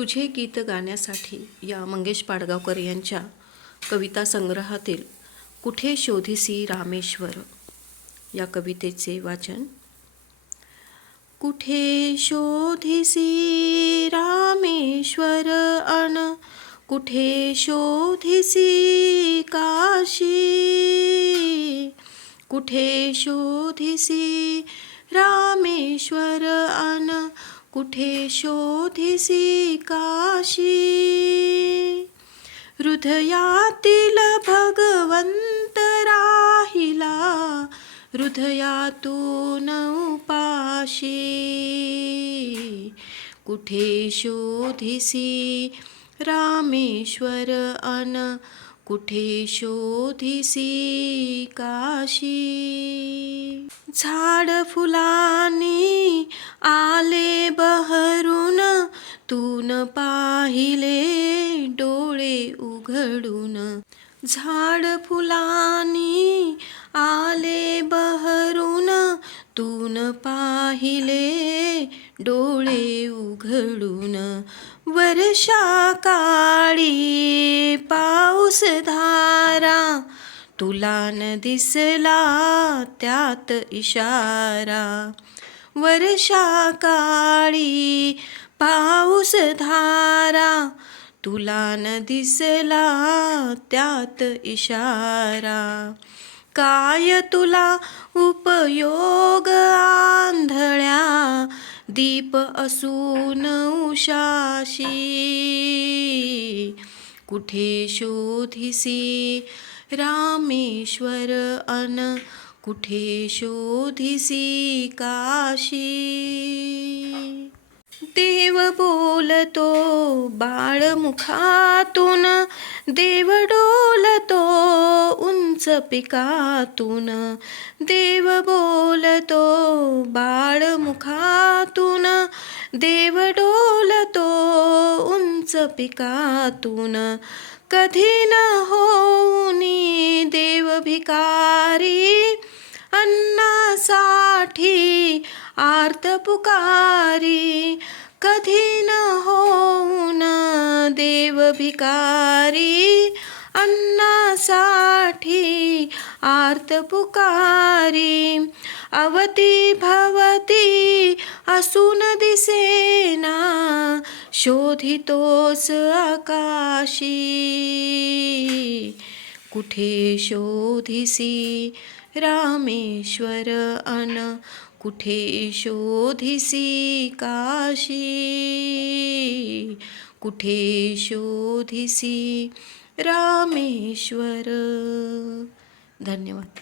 तुझे गीत गाण्यासाठी या मंगेश पाडगावकर यांच्या कविता संग्रहातील कुठे शोधिसी रामेश्वर? या कवितेचे वाचन. कुठे शोधिसी रामेश्वर अन कुठे शोधिसी काशी? कुठे शोधिसी रामेश्वर अन कुठे शोधिसी काशी? हृदयातील भगवंत राहिला हृदयातून उपाशी. कुठे शोधिसी रामेश्वर अन कुठे शोधिसी काशी? झाड फुलानी आले बहरून तून पाहिले डोळे उघडून. झाड फुलांनी आले बहरून तून पाहिले डोळे उघडून. वर्षा काळी पाऊस धारा तुला न दिसला त्यात इशारा. वर्षा काळी पाऊस धारा तुला न दिसला त्यात इशारा. काय तुला उपयोग आंधळ्या दीप असून उशाशी? कुठे शोधिसी रामेश्वर अन कुठे शोधिसी काशी? देव बोलतो बाळमुखातून देव डोलतो उंच पिकातून. देव बोलतो बाळमुखातून देव डोलतो उंच पिकातून. कधी न होऊनी देव भिकारी साठी आर्त पुकारी कधी न होऊन देव भिकारी अन्नासाठी आर्त पुकारी अवती भवती असून दिसेना शोधितोस आकाशी. कुठे शोधिसी रामेश्वर अन कुठे शोधिसी काशी? कुठे शोधिसी रामेश्वर? धन्यवाद.